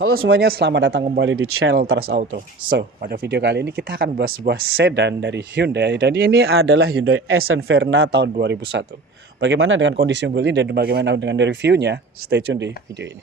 Halo semuanya, selamat datang kembali di channel Teras Auto. Pada video kali ini kita akan bahas sebuah sedan dari Hyundai dan ini adalah Hyundai Accent Verna tahun 2001. Bagaimana dengan kondisi mobil ini dan bagaimana dengan reviewnya? Stay tune di video ini.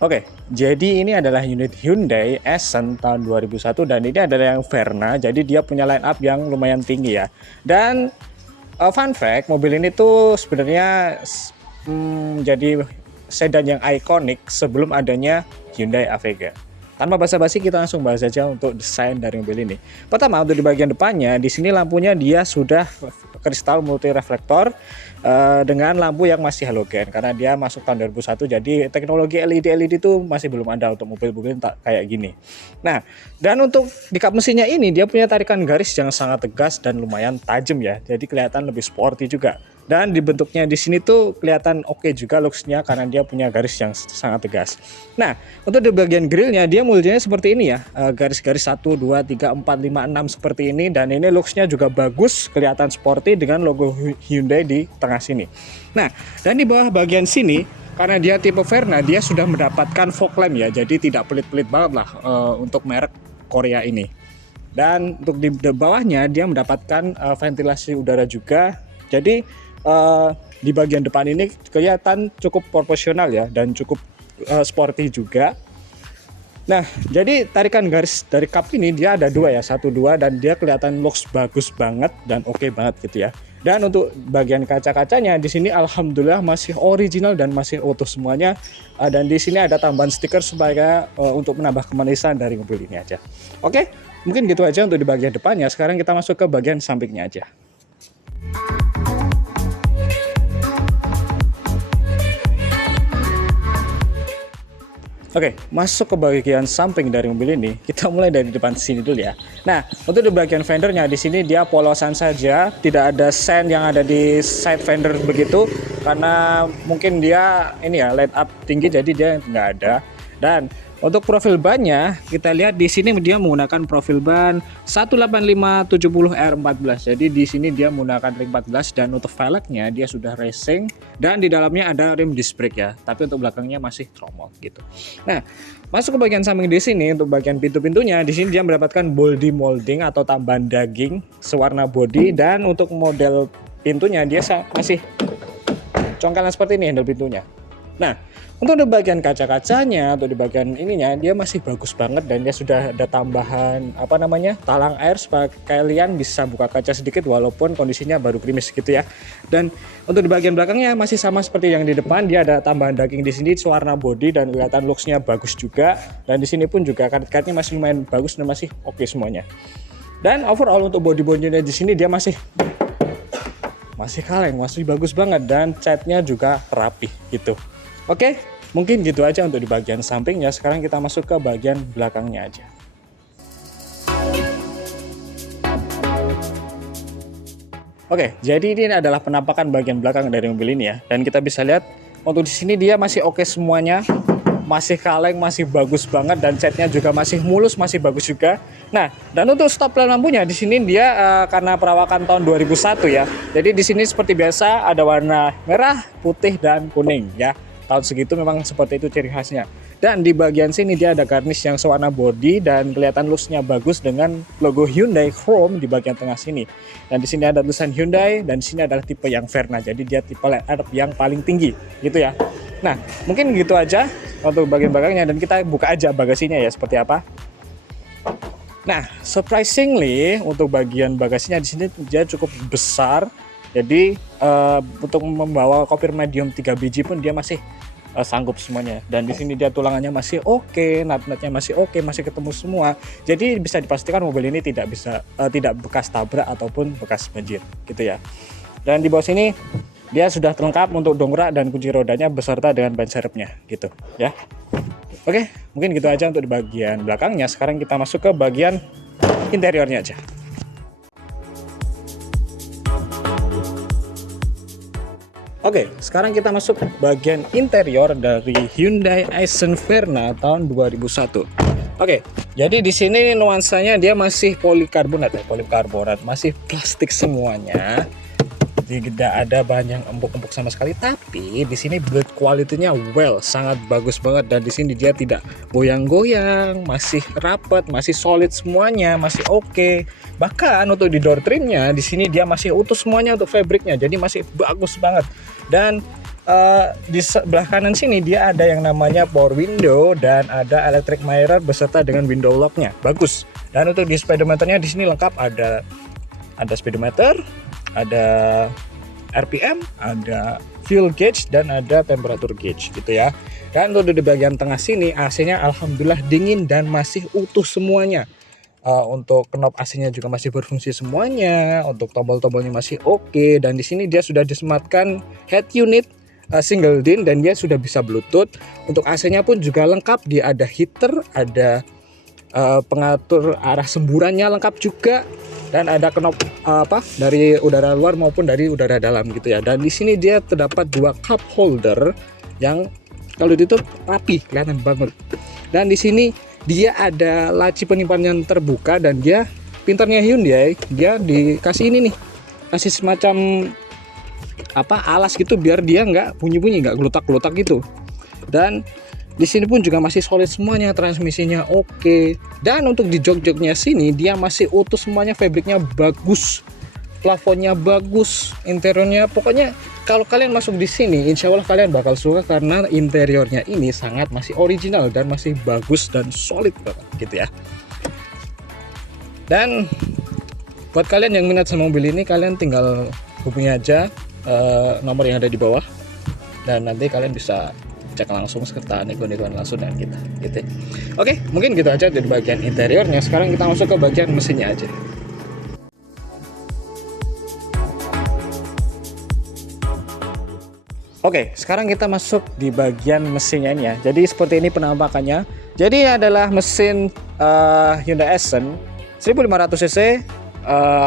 Oke, jadi ini adalah unit Hyundai Accent tahun 2001 dan ini adalah yang Verna, jadi dia punya line up yang lumayan tinggi ya. Dan fun fact, mobil ini tuh sebenarnya jadi sedan yang ikonik sebelum adanya Hyundai Avega. Tanpa basa-basi kita langsung bahas aja untuk desain dari mobil ini. Pertama, untuk di bagian depannya, di sini lampunya dia sudah kristal multi reflektor dengan lampu yang masih halogen karena dia masuk tahun 2001, jadi teknologi LED itu masih belum ada untuk mobil-mobil kayak gini. Nah, dan untuk di kap mesinnya ini dia punya tarikan garis yang sangat tegas dan lumayan tajam ya, jadi kelihatan lebih sporty juga. Dan dibentuknya di sini tuh kelihatan oke juga looksnya karena dia punya garis yang sangat tegas. Nah, untuk di bagian grillnya dia modelnya seperti ini ya, garis-garis 1, 2, 3, 4, 5, 6 seperti ini, dan ini looksnya juga bagus, kelihatan sporty dengan logo Hyundai di tengah sini. Nah, dan di bawah bagian sini karena dia tipe Verna, dia sudah mendapatkan fog lamp ya, jadi tidak pelit-pelit banget lah untuk merek Korea ini. Dan untuk di bawahnya dia mendapatkan ventilasi udara juga, jadi di bagian depan ini kelihatan cukup proporsional ya dan cukup sporty juga. Nah, jadi tarikan garis dari kap ini dia ada dua ya, 1, 2, dan dia kelihatan looks bagus banget dan oke banget gitu ya. Dan untuk bagian kaca-kacanya di sini alhamdulillah masih original dan masih utuh semuanya. Dan di sini ada tambahan stiker supaya untuk menambah kemanisan dari mobil ini aja. Oke, mungkin gitu aja untuk di bagian depannya. Sekarang kita masuk ke bagian sampingnya aja. Oke, masuk ke bagian samping dari mobil ini. Kita mulai dari depan sini dulu ya. Nah, untuk di bagian fendernya di sini dia polosan saja, tidak ada sen yang ada di side fender begitu, karena mungkin dia ini ya line up tinggi jadi dia nggak ada. Dan untuk profil bannya kita lihat di sini dia menggunakan profil ban 185/70R14. Jadi di sini dia menggunakan ring 14 dan untuk velgnya dia sudah racing dan di dalamnya ada rim disc brake ya. Tapi untuk belakangnya masih tromol gitu. Nah, masuk ke bagian samping di sini untuk bagian pintu-pintunya di sini dia mendapatkan body molding atau tambahan daging sewarna body, dan untuk model pintunya dia masih congkelan seperti ini handle pintunya. Nah, untuk di bagian kaca-kacanya atau di bagian ininya dia masih bagus banget dan dia sudah ada tambahan talang air supaya kalian bisa buka kaca sedikit walaupun kondisinya baru krimis gitu ya. Dan untuk di bagian belakangnya masih sama seperti yang di depan, dia ada tambahan daging di sini warna body dan kelihatan looksnya bagus juga. Dan di sini pun juga karet-karetnya masih lumayan bagus dan masih oke semuanya. Dan overall untuk body-bodinya di sini dia masih kaleng, masih bagus banget dan catnya juga rapi gitu. Oke, mungkin gitu aja untuk di bagian sampingnya. Sekarang kita masuk ke bagian belakangnya aja. Oke, jadi ini adalah penampakan bagian belakang dari mobil ini ya. Dan kita bisa lihat untuk di sini dia masih oke semuanya. Masih kaleng, masih bagus banget, dan catnya juga masih mulus, masih bagus juga. Nah, dan untuk stop lampunya di sini dia karena perawakan tahun 2001 ya. Jadi di sini seperti biasa ada warna merah, putih, dan kuning ya. Tahun segitu memang seperti itu ciri khasnya. Dan di bagian sini dia ada garnish yang sewarna body dan kelihatan looksnya bagus dengan logo Hyundai Chrome di bagian tengah sini. Dan di sini ada tulisan Hyundai dan di sini adalah tipe yang Verna. Jadi dia tipe line up yang paling tinggi gitu ya. Nah, mungkin gitu aja untuk bagian belakangnya dan kita buka aja bagasinya ya seperti apa. Nah, surprisingly untuk bagian bagasinya di sini dia cukup besar. Jadi untuk membawa koper medium 3 biji pun dia masih sanggup semuanya. Dan di sini dia tulangannya masih oke, nut-nutnya masih oke, masih ketemu semua. Jadi bisa dipastikan mobil ini tidak bekas tabrak ataupun bekas banjir gitu ya. Dan di bawah sini dia sudah lengkap untuk dongkrak dan kunci rodanya beserta dengan ban serepnya gitu ya. Oke, mungkin gitu aja untuk di bagian belakangnya. Sekarang kita masuk ke bagian interiornya aja. Oke, sekarang kita masuk ke bagian interior dari Hyundai Accent Verna tahun 2001. Oke, jadi di sini nuansanya dia masih polikarbonat ya, masih plastik semuanya. Tidak ada bahan yang empuk-empuk sama sekali, tapi di sini build quality-nya sangat bagus banget, dan di sini dia tidak goyang-goyang, masih rapat, masih solid semuanya, masih oke. Bahkan untuk di door trimnya di sini dia masih utuh semuanya untuk fabriknya, jadi masih bagus banget. Dan di sebelah kanan sini dia ada yang namanya power window dan ada electric mirror beserta dengan window lock-nya, bagus. Dan untuk di speedometernya di sini lengkap, ada speedometer, ada RPM, ada fuel gauge, dan ada temperature gauge gitu ya. Dan untuk di bagian tengah sini AC-nya alhamdulillah dingin dan masih utuh semuanya. Untuk knob AC-nya juga masih berfungsi semuanya. Untuk tombol-tombolnya masih oke. Dan di sini dia sudah disematkan head unit single DIN dan dia sudah bisa Bluetooth. Untuk AC-nya pun juga lengkap. Dia ada heater, ada pengatur arah semburannya lengkap juga, dan ada knob dari udara luar maupun dari udara dalam gitu ya. Dan di sini dia terdapat 2 cup holder yang kalau ditutup rapi, kelihatan banget. Dan di sini dia ada laci penyimpanan terbuka, dan dia pintarnya Hyundai, dia dikasih ini nih, kasih semacam alas gitu biar dia nggak bunyi-bunyi, nggak gelutak-gelutak gitu. Dan di sini pun juga masih solid semuanya, transmisinya oke. Dan untuk di jok-joknya sini dia masih utuh semuanya, fabriknya bagus, plafonnya bagus, interiornya. Pokoknya kalau kalian masuk di sini, insya Allah kalian bakal suka karena interiornya ini sangat masih original dan masih bagus dan solid banget gitu ya. Dan buat kalian yang minat sama mobil ini, kalian tinggal hubungi aja nomor yang ada di bawah, dan nanti kalian bisa cek langsung serta nego-negoan langsung dengan kita gitu. Oke, mungkin gitu aja dari bagian interiornya. Sekarang kita masuk ke bagian mesinnya aja. Oke, sekarang kita masuk di bagian mesinnya ini ya. Jadi seperti ini penampakannya. Jadi adalah mesin Hyundai Accent 1500 cc,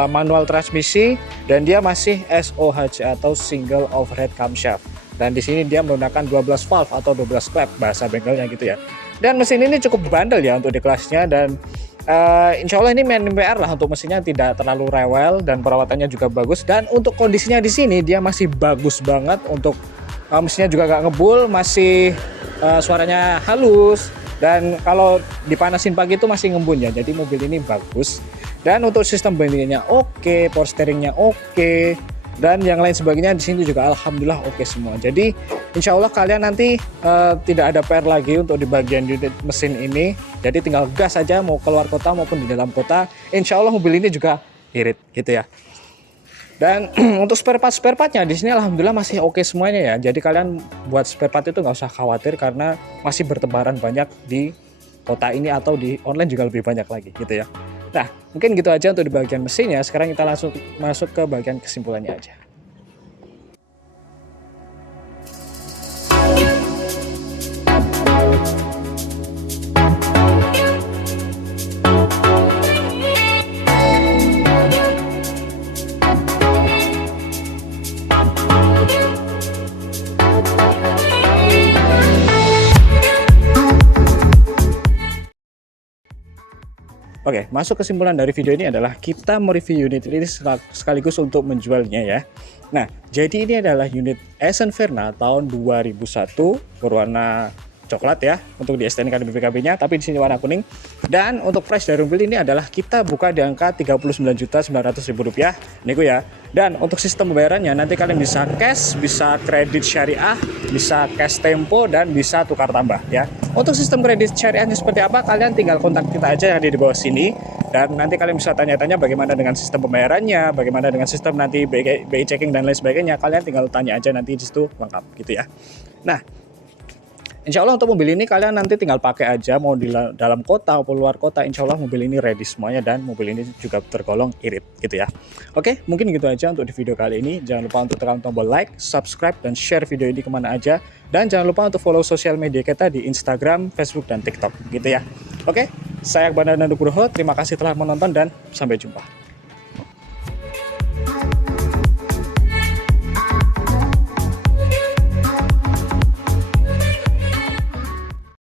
manual transmisi, dan dia masih SOHC atau single overhead camshaft. Dan di sini dia menggunakan 12 valve atau 12 klep bahasa bengkelnya gitu ya. Dan mesin ini cukup bandel ya untuk di kelasnya, dan insya Allah ini main PR lah untuk mesinnya, tidak terlalu rewel dan perawatannya juga bagus. Dan untuk kondisinya di sini dia masih bagus banget. Untuk mesinnya juga gak ngebul, masih suaranya halus, dan kalau dipanasin pagi itu masih ngembun ya. Jadi mobil ini bagus. Dan untuk sistem bendingnya oke, power steeringnya oke, dan yang lain sebagainya di sini juga alhamdulillah oke semua. Jadi insya Allah kalian nanti tidak ada PR lagi untuk di bagian unit mesin ini. Jadi tinggal gas aja, mau keluar kota maupun di dalam kota, insya Allah mobil ini juga irit gitu ya. Dan untuk spare partnya di sini alhamdulillah masih oke semuanya ya. Jadi kalian buat spare part itu nggak usah khawatir karena masih bertebaran banyak di kota ini, atau di online juga lebih banyak lagi gitu ya. Nah, mungkin gitu aja untuk di bagian mesinnya. Sekarang kita langsung masuk ke bagian kesimpulannya aja. Oke, masuk kesimpulan dari video ini adalah kita mereview unit ini sekaligus untuk menjualnya ya. Nah, jadi ini adalah unit Accent Verna tahun 2001 berwarna coklat ya untuk di STNK dan BPKB-nya, tapi di sini warna kuning. Dan untuk price dari mobil ini adalah kita buka di angka Rp39.900.000 nego ya. Dan untuk sistem pembayarannya nanti kalian bisa cash, bisa kredit syariah, bisa cash tempo, dan bisa tukar tambah ya. Untuk sistem kredit syariahnya seperti apa, kalian tinggal kontak kita aja yang ada di bawah sini. Dan nanti kalian bisa tanya-tanya bagaimana dengan sistem pembayarannya, bagaimana dengan sistem nanti BI checking dan lain sebagainya. Kalian tinggal tanya aja, nanti di situ lengkap gitu ya. Nah, Insya Allah untuk mobil ini kalian nanti tinggal pakai aja, mau di dalam kota maupun luar kota, insya Allah mobil ini ready semuanya, dan mobil ini juga tergolong irit gitu ya. Oke, mungkin gitu aja untuk di video kali ini. Jangan lupa untuk tekan tombol like, subscribe, dan share video ini kemana aja. Dan jangan lupa untuk follow sosial media kita di Instagram, Facebook, dan TikTok gitu ya. Oke, saya Akbar Nugroho, terima kasih telah menonton dan sampai jumpa.